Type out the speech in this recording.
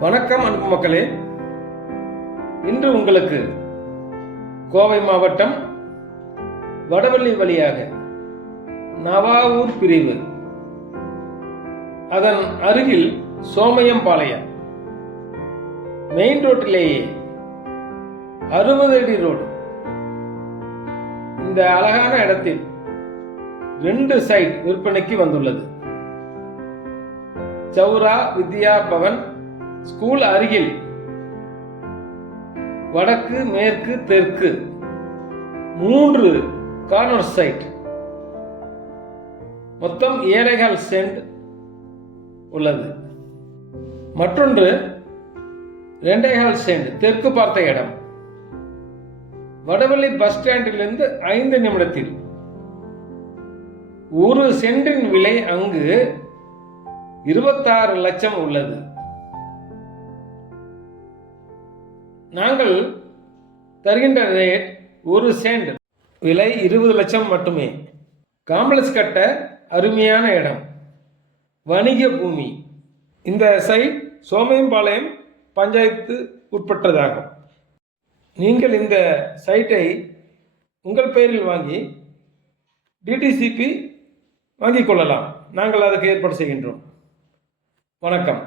வணக்கம் அன்பு மக்களே. இன்று உங்களுக்கு கோவை மாவட்டம் வடவள்ளி வழியாக நவாவூர் பிரிவு, அதன் அருகில் சோமையம்பாளையம் மெயின் ரோட்டிலேயே 60 அடி ரோடு, இந்த அழகான இடத்தில் 2 சைட் விற்பனைக்கு வந்துள்ளது. சௌரா வித்யா பவன் ஸ்கூல் அருகில் வடக்கு, மேற்கு, தெற்கு 3 கார்னர் சைட், மொத்தம் 7.25 சென்ட் உள்ளது. மற்றொன்று 2.25 சென்ட் தெற்கு பார்த்த இடம், வடவள்ளி பஸ் ஸ்டாண்டிலிருந்து 5 நிமிடத்தில். 1 சென்டின் விலை அங்கு 26 லட்சம் உள்ளது. நாங்கள் தருகின்ற ரேட் 1 சென்ட் விலை 20 லட்சம் மட்டுமே. காம்ப்ளெக்ஸ் கட்ட அருமையான இடம், வணிக பூமி. இந்த சைட் சோமையம்பாளையம் பஞ்சாயத்து உட்பட்டதாகும். நீங்கள் இந்த சைட்டை உங்கள் பெயரில் வாங்கி டிடிசிபி வாங்கிக் கொள்ளலாம். நாங்கள் அதுக்கு ஏற்பாடு செய்கின்றோம். வணக்கம்.